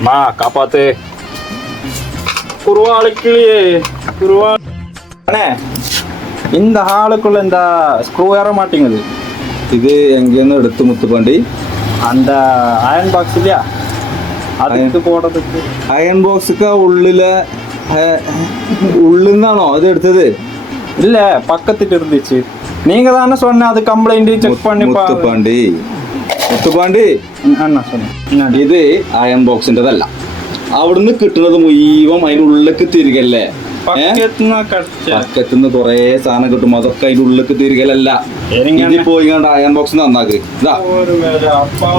மா காப்பாத்து குருவாளுக்கிளியே குருவா அண்ணே இந்த ஹாலுக்குள்ள இந்த ஸ்க்ரூ ஏற மாட்டேங்குது ഇത് എങ്കേന്ന് എടുത്ത് മുത്തുപാണ്ടി அந்த அயன் பாக்ஸ் இல்லையா அதுக்கு போடுறதுக்கு അയൺ ബോക്സ് ഉള്ളിലെ ഏ, ഉള്ളിൽ നിന്നാണോ അത് എടുത്തത് இல்ல பக்கத்துக்கு இருந்துச்சு நீங்க தானே சொன்ன அது கம்ப்ளைண்ட் செக் பண்ணி பா- മുത്തുപാണ്ടി ഇത് അയൺ ബോക്സിന്റെതല്ല അവിടുന്ന് കിട്ടുന്നത് മുഴുവൻ അതിനുള്ളിലേക്ക് തിരികല്ലേ? പക്കത്തുനിന്ന് കൊറേ സാധനം കിട്ടും. അതൊക്കെ അതിന്റെ ഉള്ളിലേക്ക് തിരികലല്ല. പോയി കണ്ട അയൺ ബോക്സ് നന്നാക്ക്.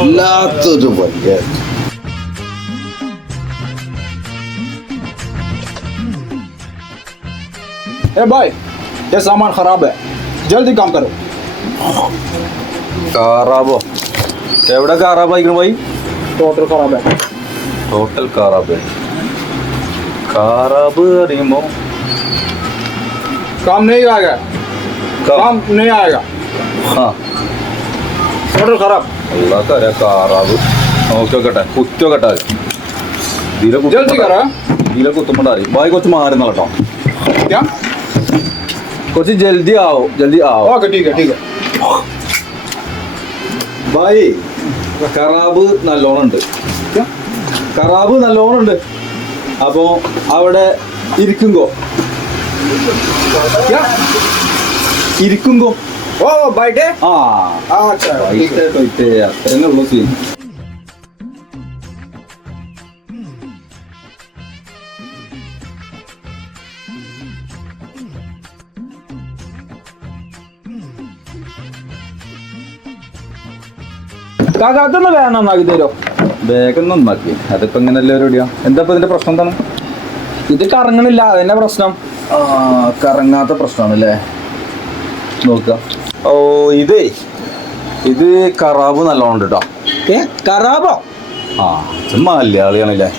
ഇല്ലാത്തൊരു വലിയ ए भाई ये सामान खराब എവിടെ കാറാബ് അയക്കണ പോയി टोटल खराब है ടോട്ടൽ കാറാബ് കാറാബ് അറിയുമ്പോ काम नहीं आएगा काम नहीं आएगा ആ टोटल खराब അല്ലാത്തറിയാ കാറാബ് നോക്കി നോക്കട്ടെ കുത്തി നോക്കട്ടെ ഇതിലെ കുത്തുമ്പോ- जल्दी करो ഇതിലെ കുത്തുമ്പോണ്ടാ ബായ് കുറച്ച് മാറുന്ന കേട്ടോ क्या കുറച്ച് ജൽദി ആവും ജൽദി ആവും ओके ठीक है ठीक है ബായി കറാബ് നല്ലോണം ഉണ്ട്. കറാബ് നല്ലോണം ഉണ്ട്. അപ്പോ അവിടെ ഇരിക്കുങ്കോ ഇരിക്കുങ്കോ ഓ ബൈ ബൈറ്റേ ആ. ആ ബൈറ്റേ ബൈറ്റേ അത്രേ ഉള്ളൂ സീൻ കാക്ക അതൊന്ന് വേണം നന്നാക്കി തരുമോ? വേഗം നന്നാക്കി. അതിപ്പോ ഇങ്ങനല്ലേ പരിപാടിയാ? എന്താ ഇപ്പൊ ഇതിന്റെ പ്രശ്നം എന്താണ്? ഇത് കറങ്ങണില്ല അതന്നെ പ്രശ്നം. ആ കറങ്ങാത്ത പ്രശ്നമാണല്ലേ? നോക്ക ഓ ഇതേ. ഇത് കറാബ് നല്ലോണം കേട്ടോ ഏ കറാബോ? ആ ഇത് മലയാളിയാണല്ലേ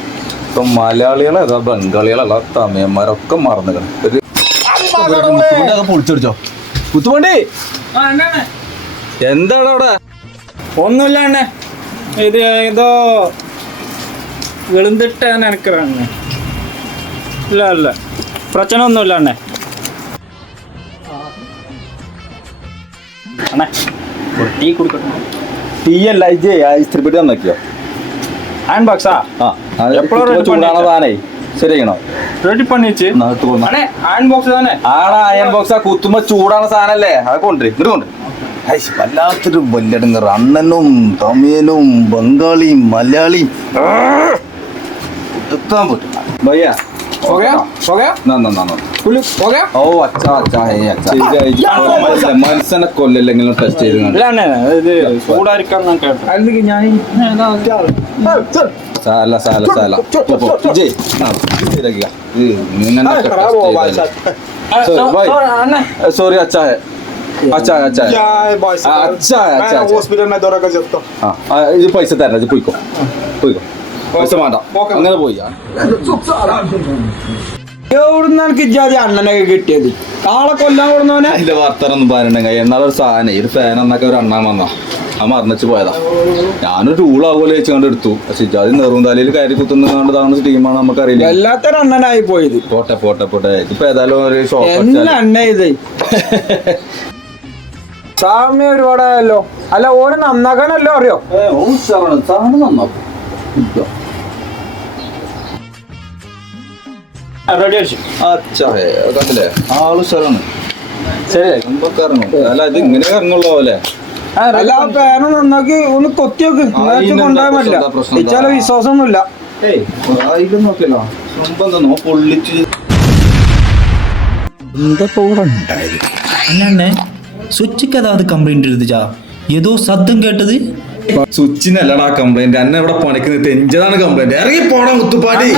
ഇപ്പൊ മലയാളികളെ ഏതാ ബംഗാളികളല്ല തമിഴന്മാരൊക്കെ മറന്നുകണ് പൊളിച്ചടിച്ചോ കുത്തുവണ്ടി. എന്താണ്? അവിടെ? ഒന്നുമില്ല അണ്ണേ. ഇത് ഏതോ വെളുന്നിട്ട് നനക്കറാണ് ഇല്ല ഇല്ല. പ്രശ്നം ഒന്നുമില്ല അണ്ണേ. അണ്ണേ ടീ കൊടുക്കട്ടെ. ടീ അല്ല ഇജ് ഇസ്ത്രി പെട്ടി തന്നൊക്കെയോ അയൺ ബോക്സാ ആ? എപ്പോഴും ചൂടാണോ താനേ? ശരിയാണോ? റെഡി പണിച്ച് അയൺ ബോക്സ് തന്നെ ആടാ അയൺ ബോക്സാ കുത്തുമ്പോ ചൂടാണ് സാധനല്ലേ? അത് കൊണ്ടുവരും ഇങ്ങോട്ട് കൊണ്ടുവരും. വല്ലാത്തൊരു വല്ലടങ്ങർ അണ്ണനും തമിഴനും ബംഗാളിയും മലയാളിയും. എത്താൻ പറ്റും ഭയ്യ. हो गया हो गया ना ना ना ना മനുഷ്യനെ കൊല്ലില്ലെങ്കിലും ടെസ്റ്റ് ചെയ്ത് സാല സാല സാല. ജയ് സോറി അച്ഛാ ഹേ അച്ഛാ ഹേ, അച്ഛാ ഹേ. क्या है भाई साहब अच्छा है, अच्छा, मैं अच्छा। हॉस्पिटल में दौरा कर सकता हूँ ആ ആ, ഇത് പൈസ തരാം ഇത് പോയിക്കോ പോയിക്കോ പൈസ വേണ്ട ഓക്കേ. അങ്ങനെ പോയി ആ. എവിടുന്ന് എനിക്ക് ഇജ്ജാതി അണ്ണനൊക്കെ കിട്ടിയത് ആളെ കൊല്ലാൻ കൊടുന്നവനെ അതിന്റെ വർത്തനൊന്നും പറഞ്ഞിട്ടുണ്ടെങ്കിൽ എന്നാളൊരു സാധനം ഒരു ഫാൻ എന്നൊക്കെ ഒരു അണ്ണാൻ വന്നാ ആ മറന്നിച്ച് പോയതാ ഞാനൊരു ടൂളാവുമല്ലോ വെച്ച് കണ്ട് എടുത്തു പക്ഷെ ഇജാതി നെറും തലയിൽ കയറി കുത്തുന്ന താമസ ടീമാണ് നമുക്കറിയില്ല വല്ലാത്തൊരു അണ്ണനായി പോയത് പോട്ടെ പോട്ടെ പോട്ടെ ഇതിപ്പോ ഏതായാലും ഒരു ഷോപ്പ് എന്നെ അണ്ണ ഇത് സാമി ഒരുപാടായല്ലോ. അല്ല ഓന് നന്നാക്കാനല്ലോ അറിയോ? ആൾ അല്ല ഇത് ഇങ്ങനെ അല്ല പേന നന്നാക്കി ഒന്ന് കൊത്തി വെക്ക് വിശ്വാസമൊന്നുമില്ല. നോക്കിയല്ലോ. പൊള്ളിച്ച്. എന്താ ഇവിടെ ഉണ്ടായിരിക്കും സ്വിച്ചക്ക് അതാത് കംപ്ലൈന്റ് എഴുതിച്ചാ? ഏതോ സദ്യം കേട്ടത്? സ്വിച്ചിനല്ലടാ കംപ്ലൈന്റ് അന്നെ ഇവിടെ പണിക്കുന്നത് തെഞ്ചതാണ് കംപ്ലൈന്റ് ഇറങ്ങി പോണം കുത്തുപാടി